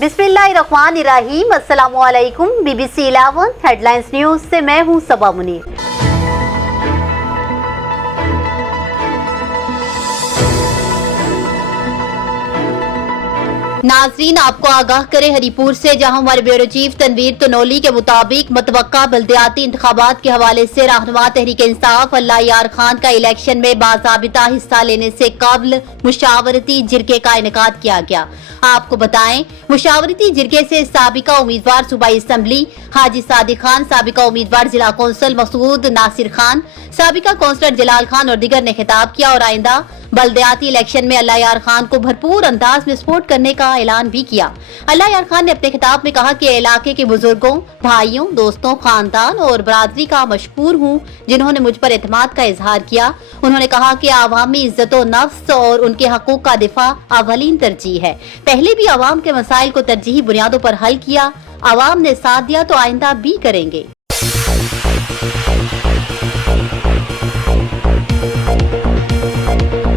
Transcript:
बिस्मिल्लाहिर्रहमानिर्रहीम। अस्सलामुअलैकुम। BBC 11 headlines news से मैं हूं सबा मुनीर। नाजरीन, आपको आगाह करे हरीपुर से, जहां हमारे ब्यूरो चीफ तनवीर तनोली के मुताबिक मतवक्का बल्दियाती इंतखाबात के हवाले से रहनुमा तहरीक इंसाफ अल्लाह यार खान का इलेक्शन में बाज़ाबिता हिस्सा लेने से कबल मुशावरती जिरगे का इनेकाद किया गया। आपको बताएं, मुशावरती जिरगे से साबिका उम्मीदवार सूबाई असम्बली हाजी सादिक खान, साबिका उम्मीदवार जिला कौंसल मसूद नासिर खान, साबिका कौंसलर जलाल खान और दीगर ने खिताब किया और आइंदा बल्दियाती इलेक्शन में अल्लाह यार खान को भरपूर अंदाज में सपोर्ट करने का ऐलान भी किया। अल्लाह यार खान ने अपने खिताब में कहा कि इलाके के बुजुर्गों, भाइयों, दोस्तों, खानदान और बरादरी का मशकूर हूँ जिन्होंने मुझ पर एतमाद का इजहार किया। उन्होंने कहा कि आवामी इज्जतो नफ्स और उनके हकूक का दिफा अवलीन तरजीह है। पहले भी आवाम के मसाइल को तरजीही बुनियादों पर हल किया, आवाम ने साथ दिया तो आइंदा भी करेंगे।